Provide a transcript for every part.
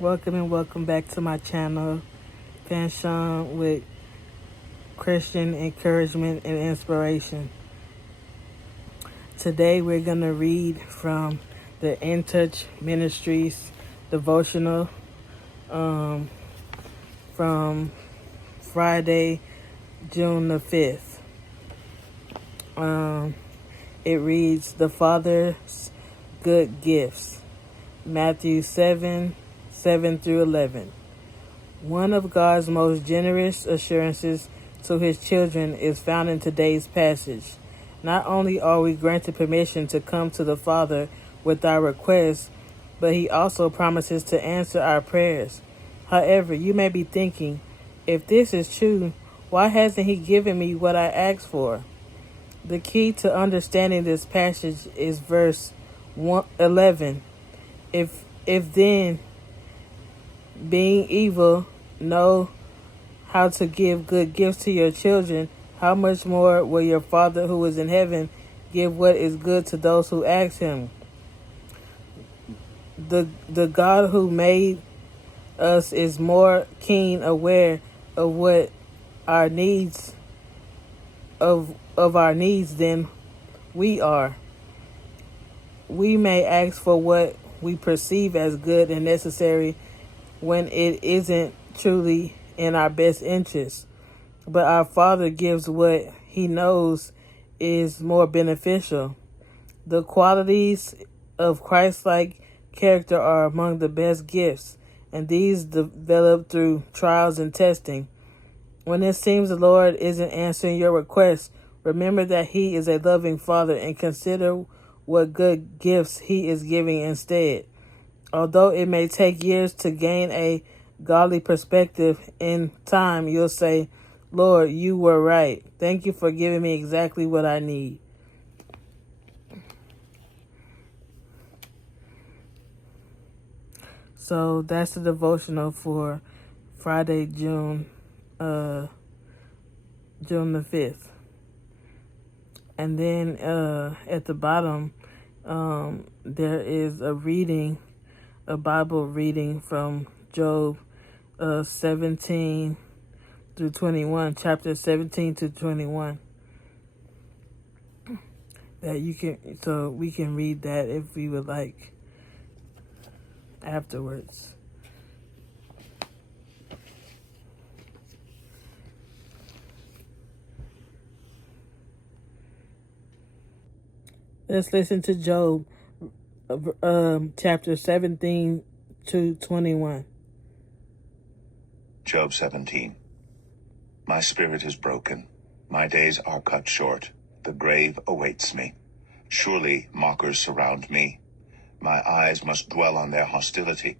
Welcome and welcome back to my channel, Fanshon, with Christian encouragement and inspiration. Today we're going to read from the In Touch Ministries Devotional from Friday, June the 5th. It reads, The Father's Good Gifts, Matthew 7:7-11. One of God's most generous assurances to his children is found in today's passage. Not only are we granted permission to come to the Father with our requests, but he also promises to answer our prayers. However, you may be thinking, if this is true, why hasn't he given me what I asked for? The key to understanding this passage is verse 11. If then, being evil, know how to give good gifts to your children, how much more will your Father who is in heaven give what is good to those who ask him? The God who made us is more keen aware of what our needs of our needs than we are. We may ask for what we perceive as good and necessary when it isn't truly in our best interest. But our Father gives what he knows is more beneficial. The qualities of Christ-like character are among the best gifts, and these develop through trials and testing. When it seems the Lord isn't answering your request, remember that he is a loving Father and consider what good gifts he is giving instead. Although it may take years to gain a godly perspective, in time you'll say, Lord, you were right. Thank you for giving me exactly what I need. So that's the devotional for Friday, June the 5th. And then at the bottom, there is a Bible reading from Job 17 through 21, chapter 17 to 21. So we can read that if we would like afterwards. Let's listen to Job chapter 17 to 21. Job 17. My spirit is broken. My days are cut short. The grave awaits me. Surely mockers surround me. My eyes must dwell on their hostility.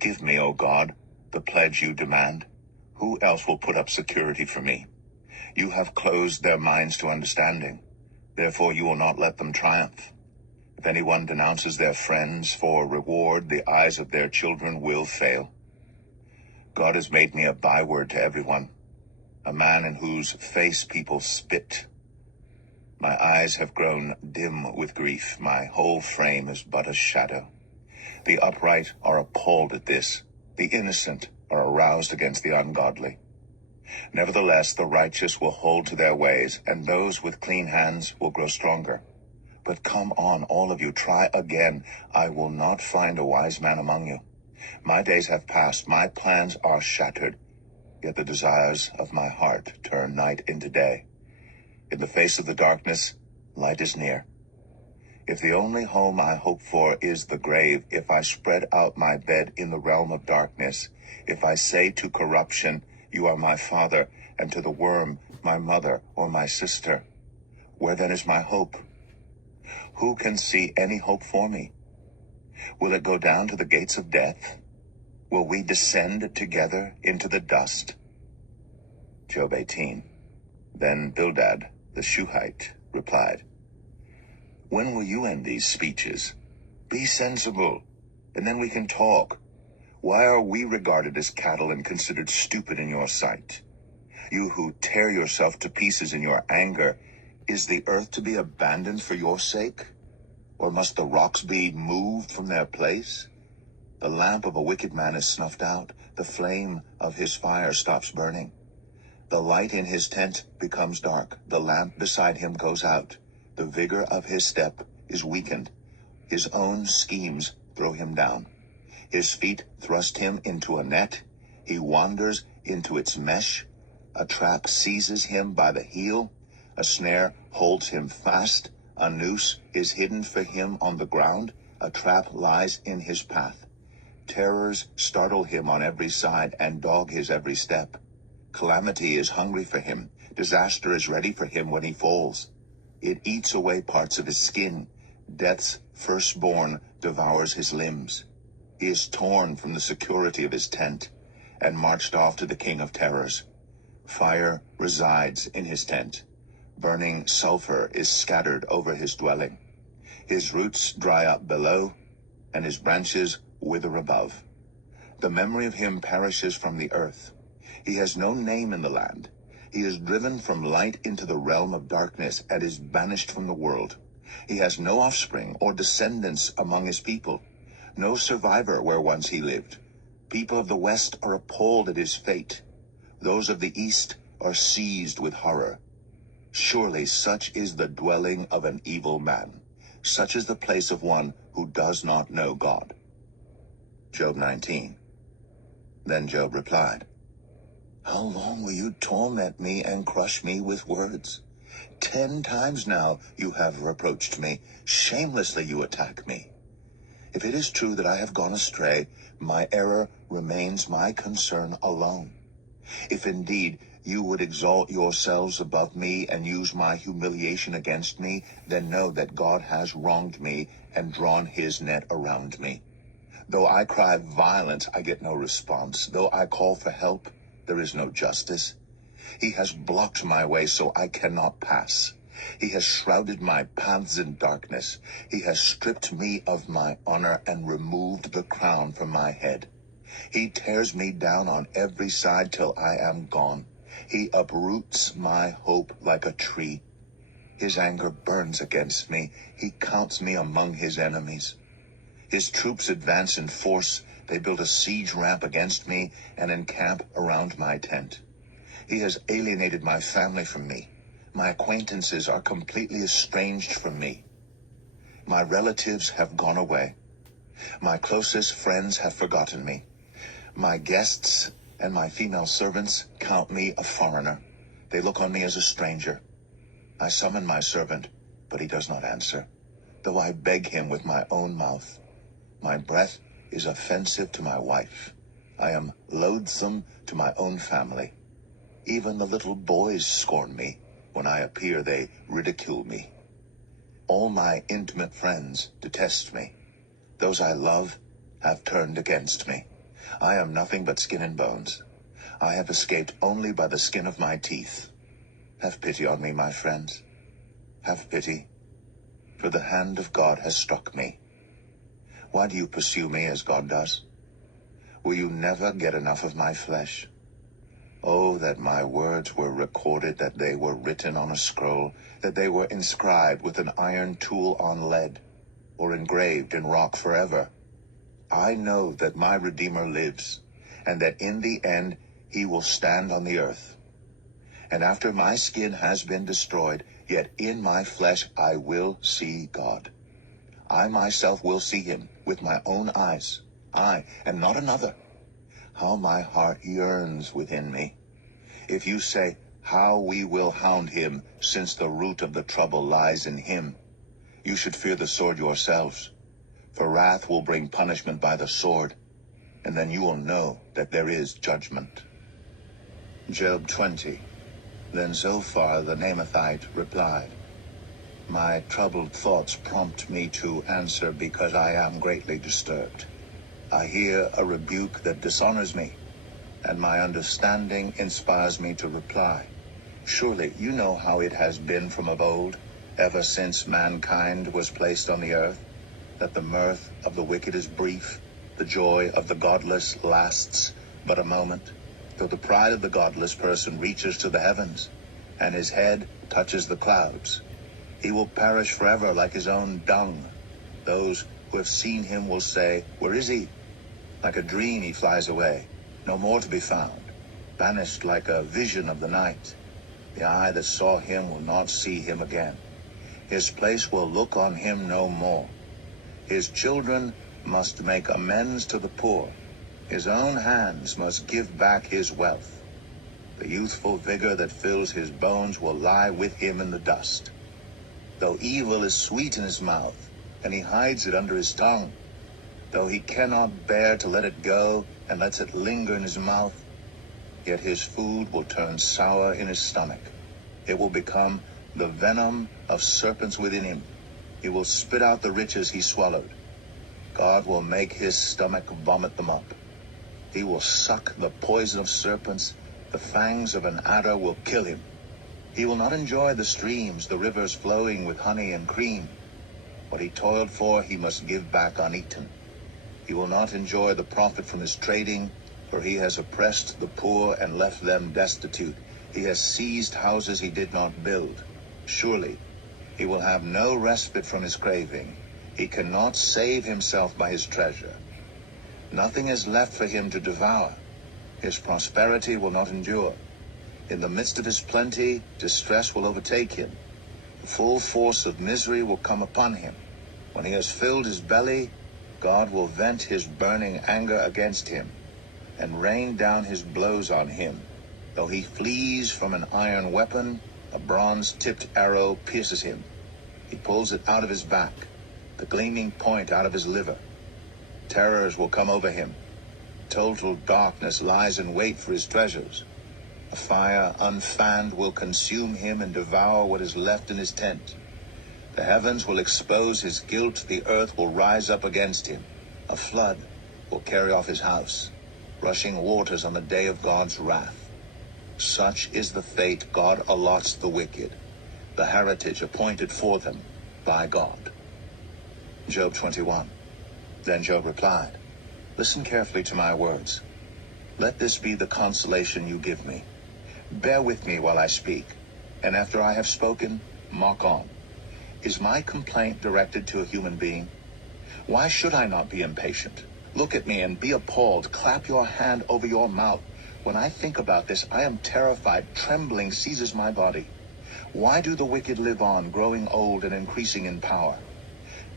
Give me, O God, the pledge you demand. Who else will put up security for me? You have closed their minds to understanding. Therefore you will not let them triumph. If anyone denounces their friends for reward, the eyes of their children will fail. God has made me a byword to everyone, a man in whose face people spit. My eyes have grown dim with grief. My whole frame is but a shadow. The upright are appalled at this. The innocent are aroused against the ungodly. Nevertheless, the righteous will hold to their ways, and those with clean hands will grow stronger. But come on, all of you, try again. I will not find a wise man among you. My days have passed, my plans are shattered, yet the desires of my heart turn night into day. In the face of the darkness, light is near. If the only home I hope for is the grave, if I spread out my bed in the realm of darkness, if I say to corruption, you are my father, and to the worm, my mother or my sister, where then is my hope? Who can see any hope for me? Will it go down to the gates of death? Will we descend together into the dust? Job 18. Then Bildad, the Shuhite, replied, When will you end these speeches? Be sensible, and then we can talk. Why are we regarded as cattle and considered stupid in your sight? You who tear yourself to pieces in your anger, is the earth to be abandoned for your sake? Or must the rocks be moved from their place? The lamp of a wicked man is snuffed out. The flame of his fire stops burning. The light in his tent becomes dark. The lamp beside him goes out. The vigor of his step is weakened. His own schemes throw him down. His feet thrust him into a net. He wanders into its mesh. A trap seizes him by the heel. A snare holds him fast. A noose is hidden for him on the ground. A trap lies in his path. Terrors startle him on every side and dog his every step. Calamity is hungry for him. Disaster is ready for him when he falls. It eats away parts of his skin. Death's firstborn devours his limbs. He is torn from the security of his tent and marched off to the king of terrors. Fire resides in his tent. Burning sulfur is scattered over his dwelling. His roots dry up below, and his branches wither above. The memory of him perishes from the earth. He has no name in the land. He is driven from light into the realm of darkness and is banished from the world. He has no offspring or descendants among his people, no survivor where once he lived. People of the West are appalled at his fate. Those of the East are seized with horror. Surely such is the dwelling of an evil man. Such is the place of one who does not know God. Job 19. Then Job replied, "How long will you torment me and crush me with words? 10 times now you have reproached me. Shamelessly you attack me. If it is true that I have gone astray, my error remains my concern alone. If indeed you would exalt yourselves above me and use my humiliation against me, then know that God has wronged me and drawn his net around me. Though I cry violence, I get no response. Though I call for help, there is no justice. He has blocked my way so I cannot pass. He has shrouded my paths in darkness. He has stripped me of my honor and removed the crown from my head. He tears me down on every side till I am gone. He uproots my hope like a tree. His anger burns against me. He counts me among his enemies. His troops advance in force. They build a siege ramp against me and encamp around my tent. He has alienated my family from me. My acquaintances are completely estranged from me. My relatives have gone away. My closest friends have forgotten me. My guests and my female servants count me a foreigner. They look on me as a stranger. I summon my servant, but he does not answer, though I beg him with my own mouth. My breath is offensive to my wife. I am loathsome to my own family. Even the little boys scorn me. When I appear, they ridicule me. All my intimate friends detest me. Those I love have turned against me. I am nothing but skin and bones. I have escaped only by the skin of my teeth. Have pity on me, my friends. Have pity, for the hand of God has struck me. Why do you pursue me as God does? Will you never get enough of my flesh? Oh, that my words were recorded, that they were written on a scroll, that they were inscribed with an iron tool on lead, or engraved in rock forever. I know that my Redeemer lives, and that in the end he will stand on the earth. And after my skin has been destroyed, yet in my flesh I will see God. I myself will see him with my own eyes, I, and not another. How my heart yearns within me. If you say, how we will hound him, since the root of the trouble lies in him, you should fear the sword yourselves. For wrath will bring punishment by the sword, and then you will know that there is judgment. Job 20. Then Zophar the Naamathite replied, My troubled thoughts prompt me to answer because I am greatly disturbed. I hear a rebuke that dishonors me, and my understanding inspires me to reply. Surely you know how it has been from of old, ever since mankind was placed on the earth, that the mirth of the wicked is brief, the joy of the godless lasts but a moment, though the pride of the godless person reaches to the heavens, and his head touches the clouds. He will perish forever like his own dung. Those who have seen him will say, Where is he? Like a dream he flies away, no more to be found, banished like a vision of the night. The eye that saw him will not see him again. His place will look on him no more. His children must make amends to the poor. His own hands must give back his wealth. The youthful vigor that fills his bones will lie with him in the dust. Though evil is sweet in his mouth, and he hides it under his tongue, though he cannot bear to let it go and lets it linger in his mouth, yet his food will turn sour in his stomach. It will become the venom of serpents within him. He will spit out the riches he swallowed. God will make his stomach vomit them up. He will suck the poison of serpents. The fangs of an adder will kill him. He will not enjoy the streams, the rivers flowing with honey and cream. What he toiled for, he must give back uneaten. He will not enjoy the profit from his trading, for he has oppressed the poor and left them destitute. He has seized houses he did not build. Surely he will have no respite from his craving. He cannot save himself by his treasure. Nothing is left for him to devour. His prosperity will not endure. In the midst of his plenty, distress will overtake him. The full force of misery will come upon him. When he has filled his belly, God will vent his burning anger against him and rain down his blows on him. Though he flees from an iron weapon, a bronze-tipped arrow pierces him. He pulls it out of his back, the gleaming point out of his liver. Terrors will come over him. Total darkness lies in wait for his treasures. A fire unfanned will consume him and devour what is left in his tent. The heavens will expose his guilt. The earth will rise up against him. A flood will carry off his house, rushing waters on the day of God's wrath. Such is the fate God allots the wicked, the heritage appointed for them by God. Job 21. Then Job replied, "Listen carefully to my words. Let this be the consolation you give me. Bear with me while I speak, and after I have spoken, mark on. Is my complaint directed to a human being? Why should I not be impatient? Look at me and be appalled. Clap your hand over your mouth. When I think about this, I am terrified. Trembling seizes my body. Why do the wicked live on, growing old and increasing in power?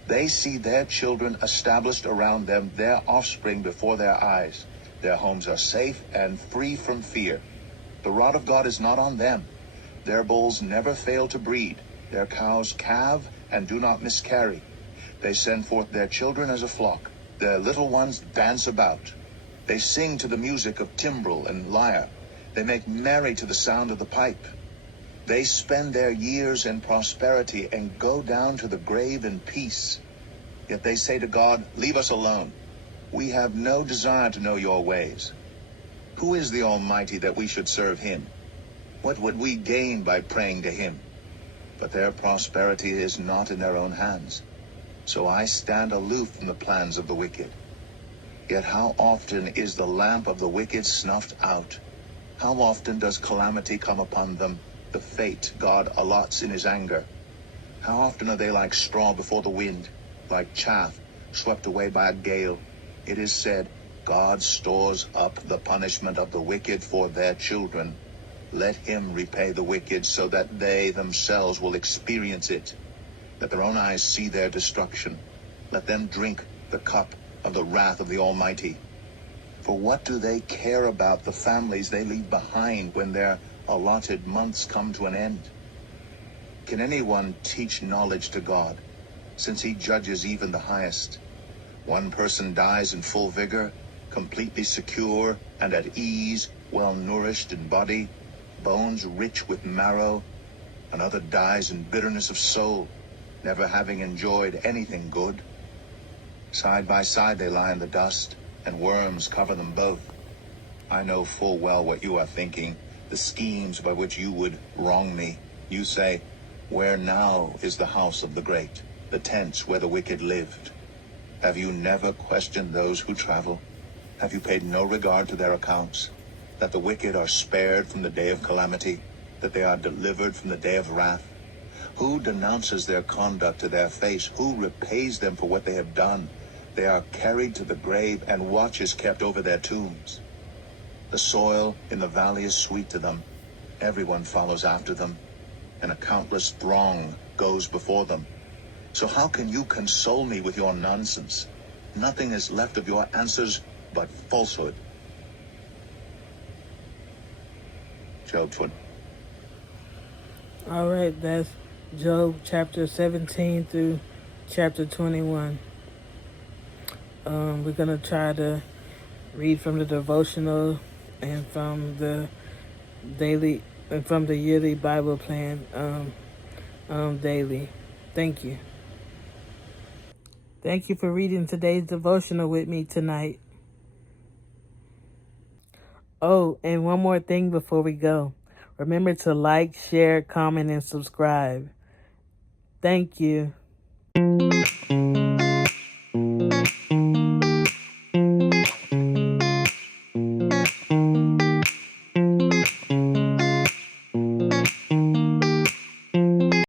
They see their children established around them, their offspring before their eyes. Their homes are safe and free from fear. The rod of God is not on them. Their bulls never fail to breed. Their cows calve and do not miscarry. They send forth their children as a flock. Their little ones dance about. They sing to the music of timbrel and lyre. They make merry to the sound of the pipe. They spend their years in prosperity and go down to the grave in peace. Yet they say to God, 'Leave us alone. We have no desire to know your ways.' Who is the Almighty that we should serve him? What would we gain by praying to him? But their prosperity is not in their own hands. So I stand aloof from the plans of the wicked. Yet how often is the lamp of the wicked snuffed out? How often does calamity come upon them, the fate God allots in his anger? How often are they like straw before the wind, like chaff swept away by a gale? It is said, God stores up the punishment of the wicked for their children. Let him repay the wicked so that they themselves will experience it. Let their own eyes see their destruction. Let them drink the cup of the wrath of the Almighty. For what do they care about the families they leave behind when their allotted months come to an end? Can anyone teach knowledge to God, since he judges even the highest? One person dies in full vigor, completely secure and at ease, well nourished in body, bones rich with marrow. Another dies in bitterness of soul, never having enjoyed anything good. Side by side they lie in the dust, and worms cover them both. I know full well what you are thinking, the schemes by which you would wrong me. You say, "Where now is the house of the great, the tents where the wicked lived?" Have you never questioned those who travel? Have you paid no regard to their accounts? That the wicked are spared from the day of calamity, that they are delivered from the day of wrath? Who denounces their conduct to their face? Who repays them for what they have done? They are carried to the grave, and watch is kept over their tombs. The soil in the valley is sweet to them. Everyone follows after them, and a countless throng goes before them. So how can you console me with your nonsense? Nothing is left of your answers but falsehood. Job 20. All right, that's Job chapter 17 through chapter 21. We're going to try to read from the devotional and from the daily and from the yearly Bible plan daily. Thank you. Thank you for reading today's devotional with me tonight. Oh, and one more thing before we go. Remember to like, share, comment, and subscribe. Thank you.